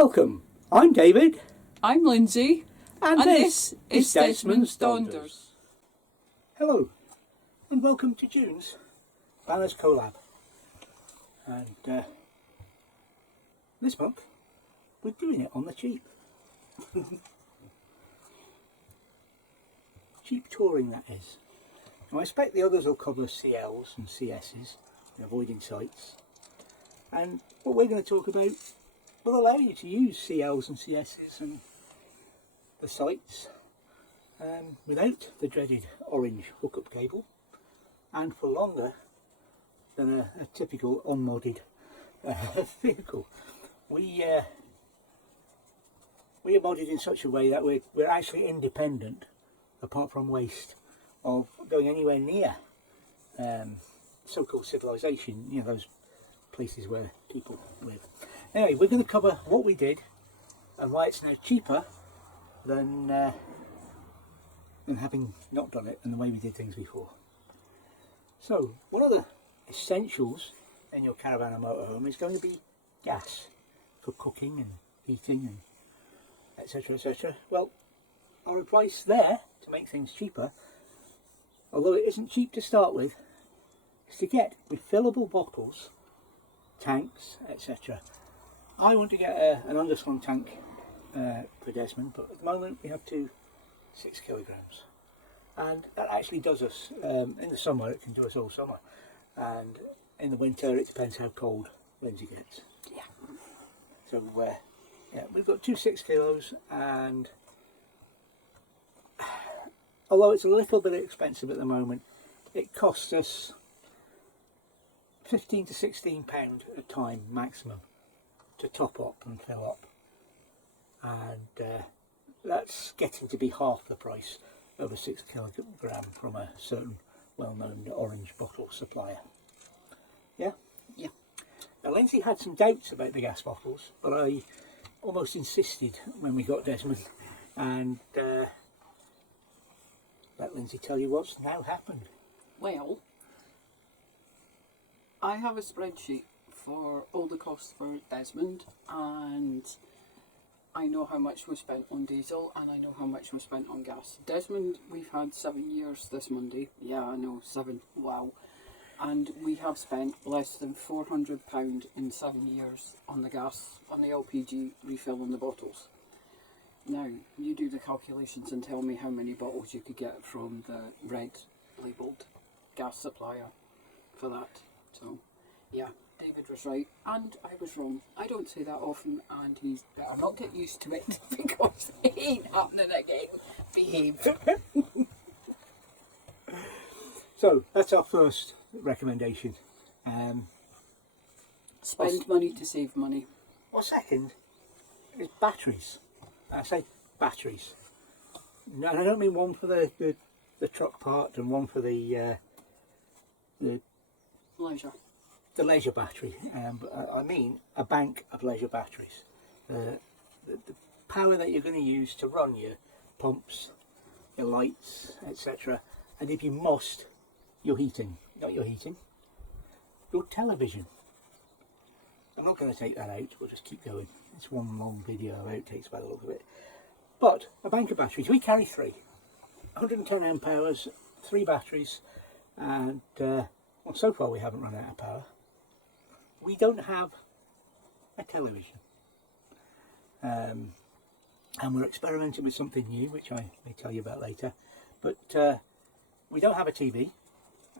Welcome, I'm David. I'm Lindsay. And this is Desmond's Desmond's Donders. Hello, and welcome to June's Banners Collab. And this month, we're doing it on the cheap. Cheap touring, that is. Now, I expect the others will cover CLs and CSs, avoiding sites. And what we're going to talk about will allow you to use CLs and CSs and the sites without the dreaded orange hookup cable, and for longer than a typical unmodded vehicle. We are modded in such a way that we're actually independent, apart from waste, of going anywhere near so-called civilization, you know, those places where people live. Anyway, we're going to cover what we did and why it's now cheaper than having not done it and the way we did things before. So, one of the essentials in your caravan and motorhome is going to be gas for cooking and heating and etc, etc. Well, our advice there to make things cheaper, although it isn't cheap to start with, is to get refillable bottles, tanks, etc. I want to get an underslung tank for Desmond, but at the moment we have 6 kilograms, and that actually does us in the summer. It can do us all summer, and in the winter it depends how cold Lindsay gets. Yeah. So yeah, we've got 6 kilos, and although it's a little bit expensive at the moment, it costs us £15 to £16 a time maximum to top up and fill up, and that's getting to be half the price of a 6 kilogram from a certain well-known orange bottle supplier. Yeah? Yeah. Now, Lindsay had some doubts about the gas bottles, but I almost insisted when we got Desmond, and let Lindsay tell you what's now happened. Well, I have a spreadsheet for all the costs for Desmond, and I know how much we spent on diesel and I know how much we spent on gas. Desmond, we've had 7 years this Monday. Yeah, I know, 7, wow. And we have spent less than £400 in 7 years on the gas, on the LPG refilling the bottles. Now, you do the calculations and tell me how many bottles you could get from the red labelled gas supplier for that. So, yeah, David was right and I was wrong. I don't say that often, and he's better not get used to it because it ain't happening again. Behave. So, that's our first recommendation. Spend money to save money. Or second is batteries. I say batteries. No, I don't mean one for the truck part and one for the leisure battery, but I mean a bank of leisure batteries. The power that you're going to use to run your pumps, your lights, etc. And if you must, your heating. Not your heating, your television. I'm not going to take that out, we'll just keep going. It's one long video of outtakes by the look of it. But a bank of batteries, we carry 3. 110 amp hours, 3 batteries, and well, so far we haven't run out of power. We don't have a television. And we're experimenting with something new, which I may tell you about later. But we don't have a TV,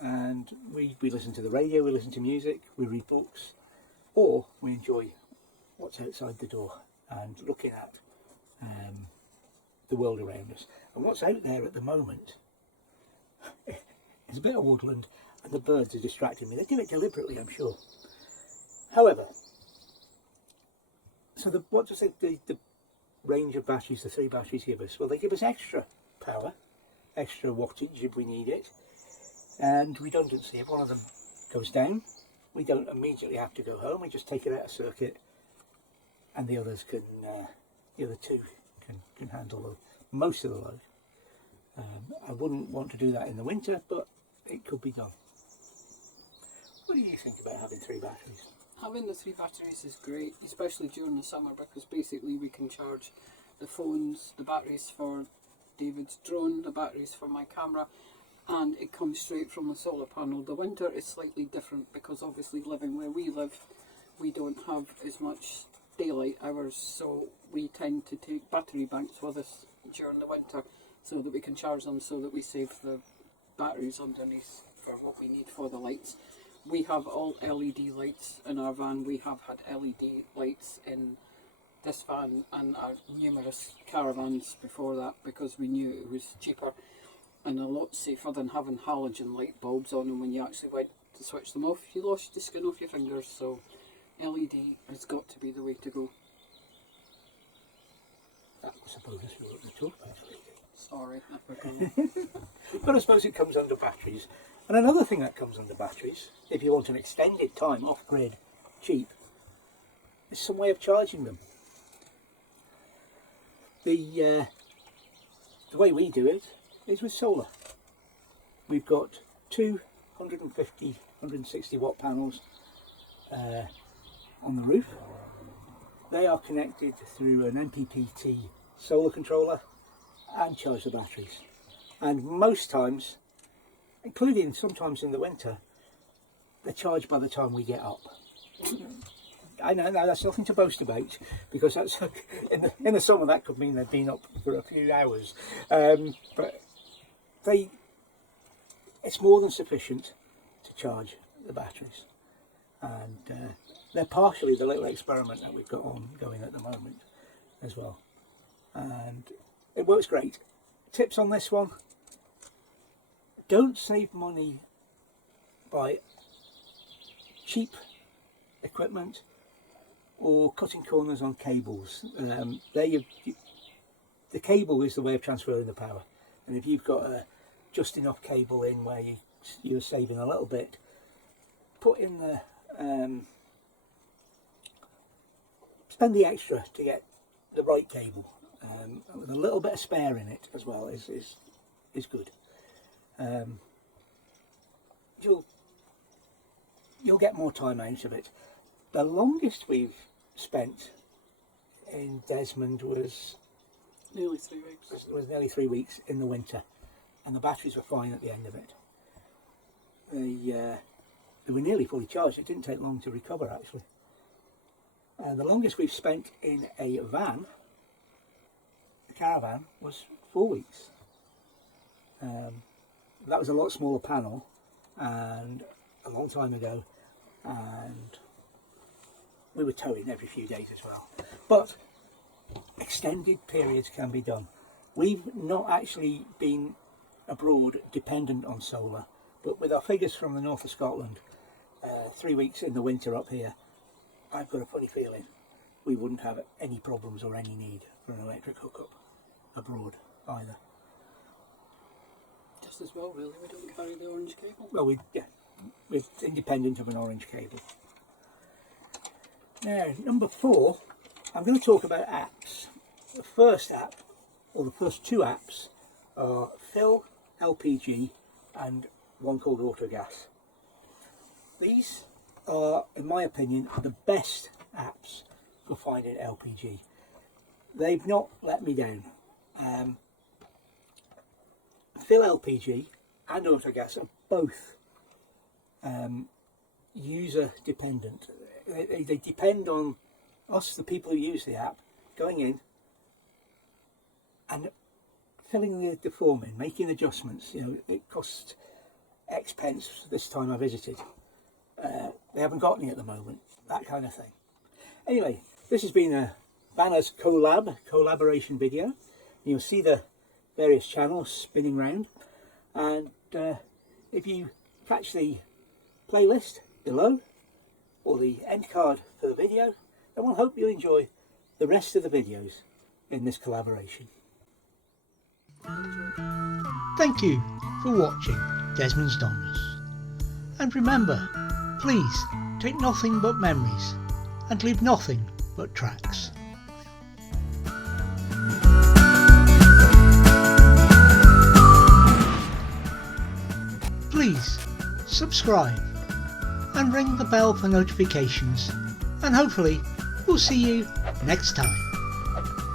and we listen to the radio, we listen to music, we read books, or we enjoy what's outside the door and looking at the world around us. And what's out there at the moment is a bit of woodland, and the birds are distracting me. They do it deliberately, I'm sure. However, so what does the range of batteries, the 3 batteries give us? Well, they give us extra power, extra wattage if we need it, and redundancy. If one of them goes down, we don't immediately have to go home. We just take it out of circuit, and the others can, the other 2 can handle most of the load. I wouldn't want to do that in the winter, but it could be done. What do you think about having 3 batteries? Having the 3 batteries is great, especially during the summer, because basically we can charge the phones, the batteries for David's drone, the batteries for my camera, and it comes straight from the solar panel. The winter is slightly different because obviously living where we live, we don't have as much daylight hours, so we tend to take battery banks with us during the winter so that we can charge them, so that we save the batteries underneath for what we need for the lights. We have all LED lights in our van. We have had LED lights in this van and our numerous caravans before that, because we knew it was cheaper and a lot safer than having halogen light bulbs on, and when you actually went to switch them off, you lost the skin off your fingers. So LED has got to be the way to go. I suppose that's what we talk about. Sorry, I forgot. But I suppose it comes under batteries. And another thing that comes under batteries, if you want an extended time off-grid, cheap, is some way of charging them. The way we do it is with solar. We've got two 150, 160 watt panels on the roof. They are connected through an MPPT solar controller and charge the batteries. And most times, including sometimes in the winter, they're charged by the time we get up. I know, now that's nothing to boast about, because that's in the summer that could mean they've been up for a few hours. But it's more than sufficient to charge the batteries, and they're partially the little experiment that we've got going at the moment as well, and it works great. Tips on this one: don't save money by cheap equipment or cutting corners on cables. The cable is the way of transferring the power, and if you've got a just enough cable in where you're saving a little bit, put in the spend the extra to get the right cable, with a little bit of spare in it as well is good. You'll get more time out of it. The longest we've spent in Desmond was Nearly 3 weeks. Was nearly 3 weeks in the winter, and the batteries were fine at the end of it. They were nearly fully charged. It didn't take long to recover, actually. The longest we've spent in a van, a caravan, was 4 weeks. That was a lot smaller panel and a long time ago, and we were towing every few days as well. But extended periods can be done. We've not actually been abroad dependent on solar, but with our figures from the north of Scotland, 3 weeks in the winter up here, I've got a funny feeling we wouldn't have any problems or any need for an electric hookup abroad either. Just as well, really. We don't carry the orange cable. Well, we're independent of an orange cable. Now, number 4, I'm going to talk about apps. The first app, or the first 2 apps, are Fill LPG and one called Autogas. These are, in my opinion, the best apps for finding LPG. They've not let me down. Fill LPG and Autogas are both user dependent. They depend on us, the people who use the app, going in and filling the form in, making adjustments. You know, it costs X pence this time I visited. They haven't got any at the moment, that kind of thing. Anyway, this has been a Vanna's collaboration video. You'll see the various channels spinning round, and if you catch the playlist below or the end card for the video, then we'll hope you enjoy the rest of the videos in this collaboration. Thank you for watching Desmond's Donders, and remember, please take nothing but memories and leave nothing but tracks. Please subscribe and ring the bell for notifications, and hopefully we'll see you next time.